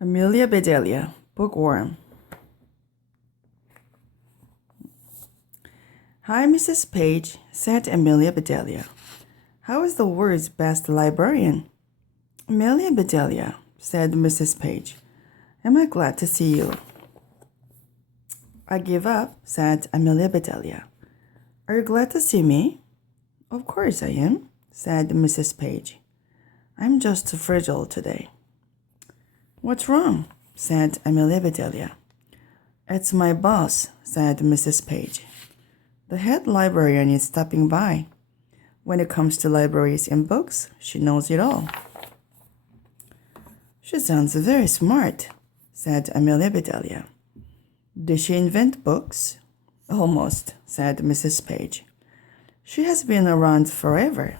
Amelia Bedelia, Bookworm. Hi, Mrs. Page, said Amelia Bedelia. How is the world's best librarian? Amelia Bedelia, said Mrs. Page. Am I glad to see you? I give up, said Amelia Bedelia. Are you glad to see me? Of course I am, said Mrs. Page. I'm just fragile today. What's wrong? Said Amelia Bedelia. It's my boss, said Mrs. Page. The head librarian is stopping by. When it comes to libraries and books, she knows it all. She sounds very smart, said Amelia Bedelia. Did she invent books? Almost, said Mrs. Page. She has been around forever.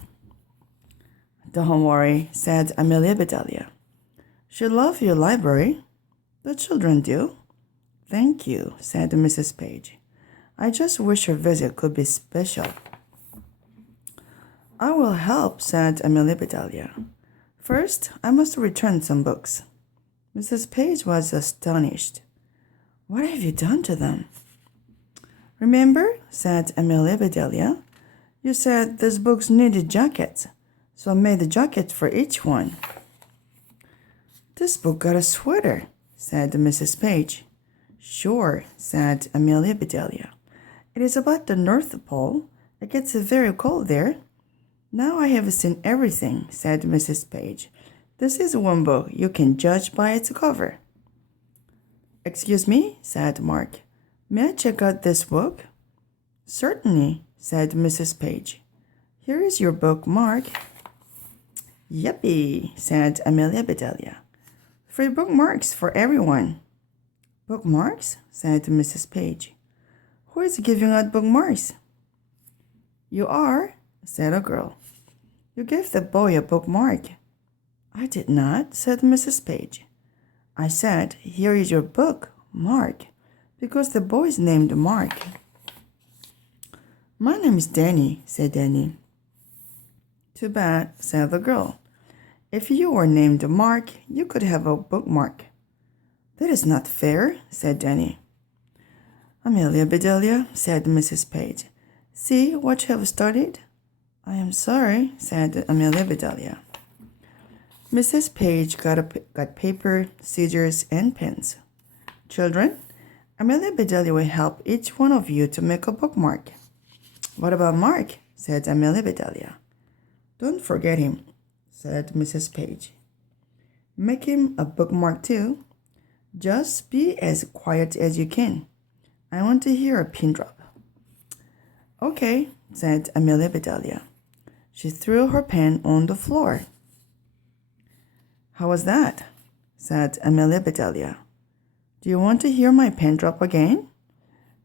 Don't worry, said Amelia Bedelia. She loves your library. The children do. Thank you, said Mrs. Page. I just wish her visit could be special. I will help, said Amelia Bedelia. First, I must return some books. Mrs. Page was astonished. What have you done to them? Remember, said Amelia Bedelia, you said these books needed jackets, so I made a jacket for each one. This book got a sweater, said Mrs. Page. Sure, said Amelia Bedelia. It is about the North Pole. It gets very cold there. Now I have seen everything, said Mrs. Page. This is one book you can judge by its cover. Excuse me, said Mark. May I check out this book? Certainly, said Mrs. Page. Here is your book, Mark. Yippee, said Amelia Bedelia. Free bookmarks for everyone. Bookmarks? Said Mrs. Page. Who is giving out bookmarks? You are, said a girl. You gave the boy a bookmark. I did not, said Mrs. Page. I said, here is your book, Mark, because the boy is named Mark. My name is Danny, said Danny. Too bad, said the girl. If you were named Mark, you could have a bookmark. That is not fair, said Danny. Amelia Bedelia, said Mrs. Page. See what you have started? I am sorry, said Amelia Bedelia. Mrs. Page got paper, scissors, and pens. Children, Amelia Bedelia will help each one of you to make a bookmark. What about Mark? Said Amelia Bedelia. Don't forget him, said Mrs. Page. Make him a bookmark too. Just be as quiet as you can. I want to hear a pin drop. Okay, said Amelia Bedelia. She threw her pen on the floor. How was that? Said Amelia Bedelia. Do you want to hear my pen drop again?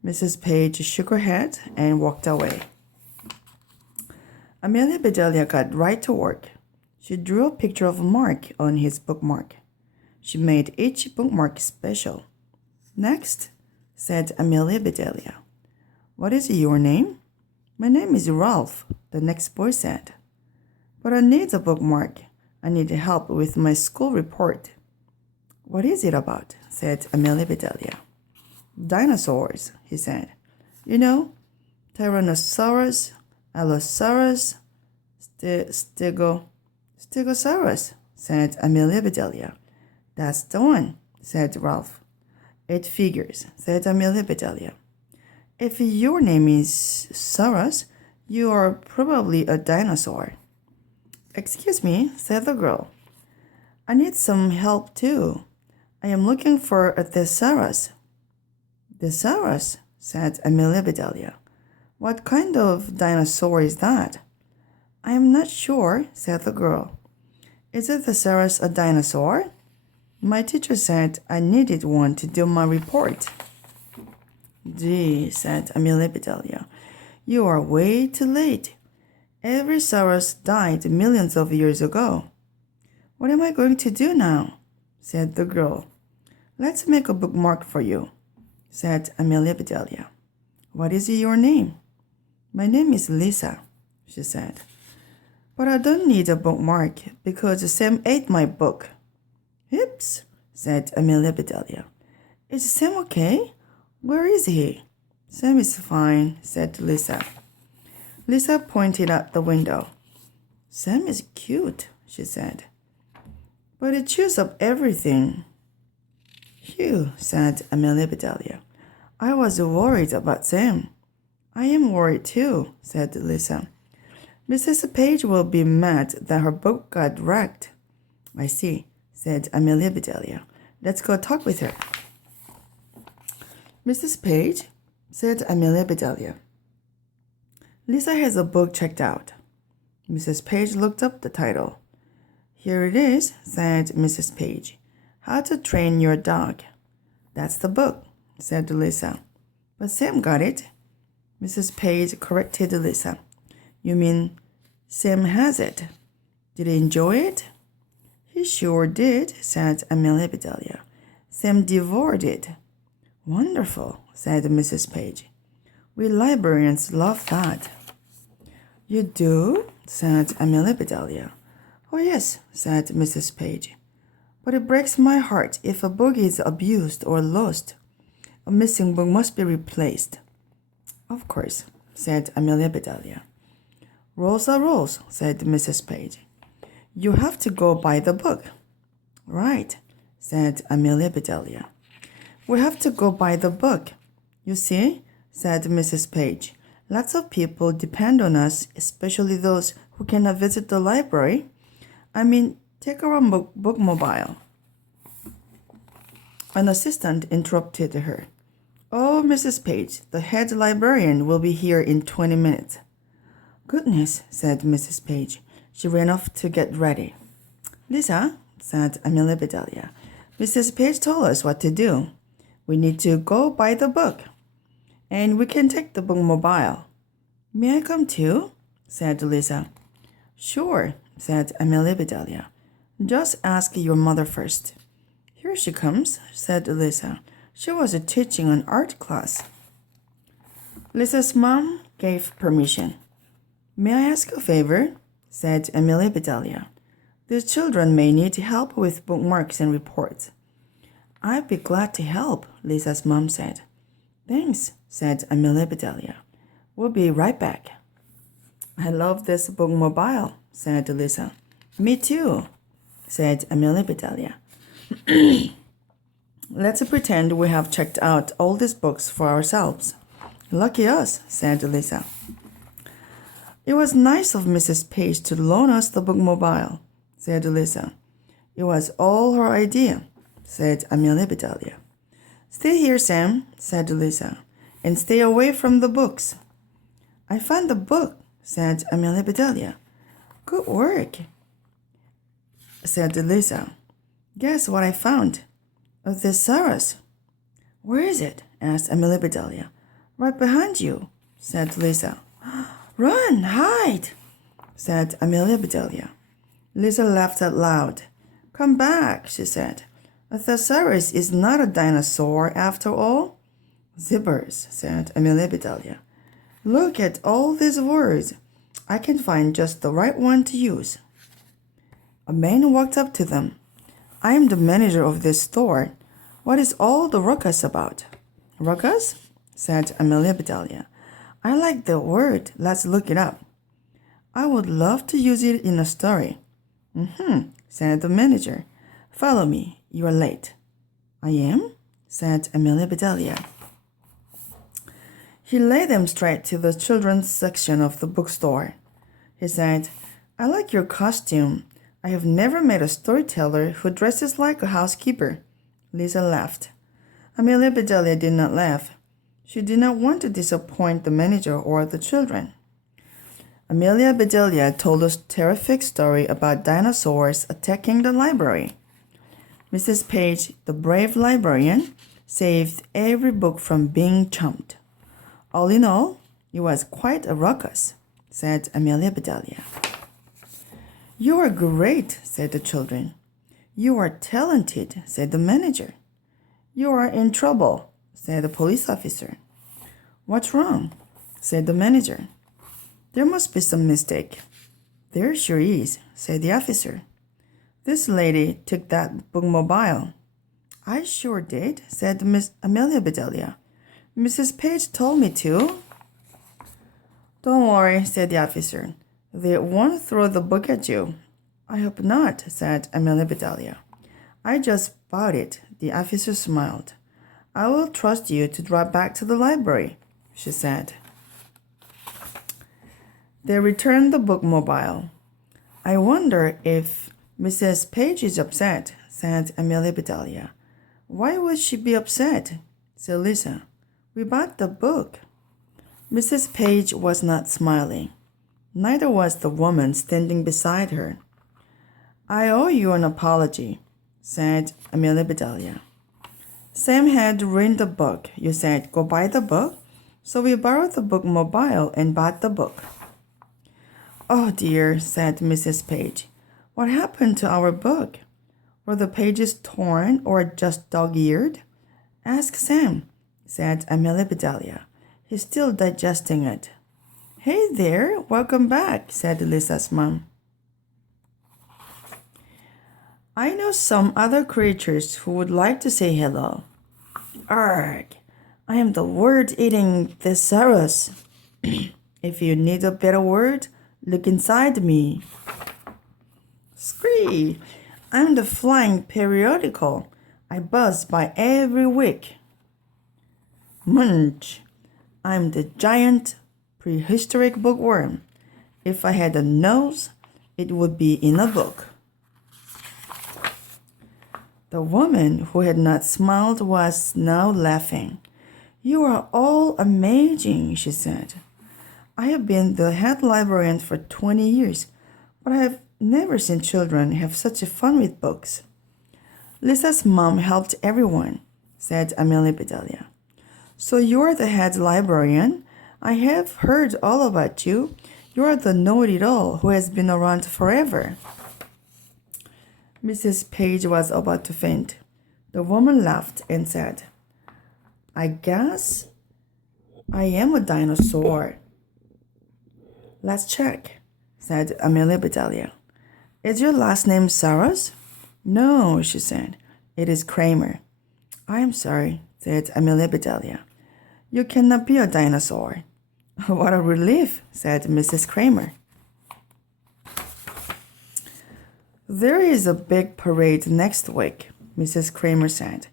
Mrs. Page shook her head and walked away. Amelia Bedelia got right to work. She drew a picture of Mark on his bookmark. She made each bookmark special. Next, said Amelia Bedelia. What is your name? My name is Ralph, the next boy said. But I need a bookmark. I need help with my school report. What is it about? Said Amelia Bedelia. Dinosaurs, he said. You know, Tyrannosaurus, Allosaurus, Stegosaurus, said Amelia Bedelia. That's the one, said Ralph. It figures, said Amelia Bedelia. If your name is Saurus, you are probably a dinosaur. Excuse me, said the girl. I need some help too. I am looking for a thesaurus. Thesaurus, said Amelia Bedelia. What kind of dinosaur is that? I am not sure, said the girl. Is a thesaurus a dinosaur? My teacher said I needed one to do my report. Gee, said Amelia Bedelia, you are way too late. Every saurus died millions of years ago. What am I going to do now? Said the girl. Let's make a bookmark for you, said Amelia Bedelia. What is your name? My name is Lisa, she said. But I don't need a bookmark because Sam ate my book. Oops, said Amelia Bedelia. Is Sam okay? Where is he? Sam is fine, said Lisa. Lisa pointed out the window. Sam is cute, she said. But he chews up everything. Phew, said Amelia Bedelia. I was worried about Sam. I am worried too, said Lisa. Mrs. Page will be mad that her book got wrecked. I see, said Amelia Bedelia. Let's go talk with her. Mrs. Page, said Amelia Bedelia. Lisa has a book checked out. Mrs. Page looked up the title. Here it is, said Mrs. Page. How to Train Your Dog. That's the book, said Lisa. But Sam got it. Mrs. Page corrected Lisa. You mean Sam has it? Did he enjoy it? He sure did, said Amelia Bedelia. Sam devoured it. Wonderful, said Mrs. Page. We librarians love that. You do? Said Amelia Bedelia. Oh, yes, said Mrs. Page. But it breaks my heart if a book is abused or lost. A missing book must be replaced. Of course, said Amelia Bedelia. Rules are rules, said Mrs. Page. You have to go by the book. Right, said Amelia Bedelia. We have to go by the book. You see, said Mrs. Page. Lots of people depend on us, especially those who cannot visit the library. Take our bookmobile. An assistant interrupted her. Oh, Mrs. Page, the head librarian will be here in 20 minutes. Goodness, said Mrs. Page. She ran off to get ready. Lisa, said Amelia Bedelia, Mrs. Page told us what to do. We need to go by the book. And we can take the bookmobile. May I come too? Said Lisa. Sure, said Amelia Bedelia. Just ask your mother first. Here she comes, said Lisa. She was teaching an art class. Lisa's mom gave permission. May I ask a favor? Said Amelia Bedelia. These children may need help with bookmarks and reports. I'd be glad to help, Lisa's mom said. Thanks, said Amelia Bedelia. We'll be right back. I love this bookmobile, said Lisa. Me too, said Amelia Bedelia. Let's pretend we have checked out all these books for ourselves. Lucky us, said Lisa. It was nice of Mrs. Page to loan us the bookmobile, said Lisa. It was all her idea, said Amelia Bedelia. Stay here, Sam, said Lisa, and stay away from the books. I found the book, said Amelia Bedelia. Good work, said Lisa. Guess what I found? A thesaurus. Where is it? Asked Amelia Bedelia. Right behind you, said Lisa. Run, hide, said Amelia Bedelia. Lisa laughed out loud. Come back, she said. A thesaurus is not a dinosaur after all. Zippers, said Amelia Bedelia. Look at all these words. I can find just the right one to use. A man walked up to them. I am the manager of this store. What is all the ruckus about? Ruckus? Said Amelia Bedelia. I like the word. Let's look it up. I would love to use it in a story. Said the manager. Follow me. You are late. I am? Said Amelia Bedelia. He led them straight to the children's section of the bookstore. He said, I like your costume. I have never met a storyteller who dresses like a housekeeper. Lisa laughed. Amelia Bedelia did not laugh. She did not want to disappoint the manager or the children. Amelia Bedelia told a terrific story about dinosaurs attacking the library. Mrs. Page, the brave librarian, saved every book from being chumped. All in all, it was quite a ruckus, said Amelia Bedelia. You are great, said the children. You are talented, said the manager. You are in trouble, said the police officer. What's wrong? Said the manager. There must be some mistake. There sure is, said the officer. This lady took that bookmobile. I sure did, said Miss Amelia Bedelia. Mrs. Page told me to. Don't worry, said the officer. They won't throw the book at you. I hope not, said Amelia Bedelia. I just bought it. The officer smiled. I will trust you to drive back to the library, she said. They returned the bookmobile. I wonder if Mrs. Page is upset, said Amelia Bedelia. Why would she be upset? Said Lisa. We bought the book. Mrs. Page was not smiling. Neither was the woman standing beside her. I owe you an apology, said Amelia Bedelia. Sam had ruined the book. You said, go buy the book? So we borrowed the bookmobile and bought the book. Oh dear, said Mrs. Page. What happened to our book? Were the pages torn or just dog-eared? Ask Sam, said Amelia Bedelia. He's still digesting it. Hey there, welcome back, said Lisa's mom. I know some other creatures who would like to say hello. Arg, I am the word-eating thesaurus. If you need a better word, look inside me. Scree, I'm the flying periodical. I buzz by every week. Munch, I'm the giant prehistoric bookworm. If I had a nose, it would be in a book. The woman who had not smiled was now laughing. You are all amazing, she said. I have been the head librarian for 20 years, but I have never seen children have such a fun with books. Lisa's mom helped everyone, said Amelia Bedelia. So you're the head librarian? I have heard all about you. You're the know-it-all who has been around forever. Mrs. Page was about to faint. The woman laughed and said, I guess I am a dinosaur. Let's check, said Amelia Bedelia. Is your last name Saras? No, she said. It is Kramer. I am sorry, said Amelia Bedelia. You cannot be a dinosaur. What a relief, said Mrs. Kramer. There is a big parade next week, Mrs. Kramer said.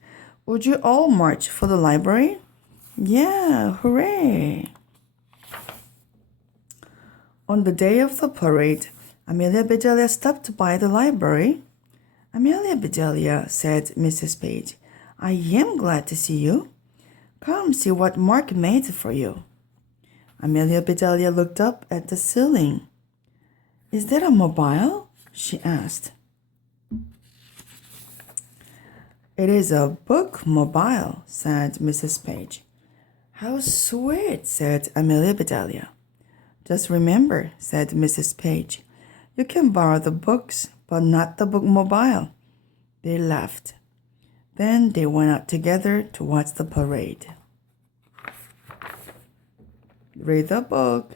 Would you all march for the library? Yeah, hooray! On the day of the parade, Amelia Bedelia stopped by the library. Amelia Bedelia, said Mrs. Page, I am glad to see you. Come see what Mark made for you. Amelia Bedelia looked up at the ceiling. Is that a mobile? She asked. It is a bookmobile, said Mrs. Page. How sweet, said Amelia Bedelia. Just remember, said Mrs. Page, you can borrow the books, but not the bookmobile. They laughed. Then they went out together to watch the parade. Read the book.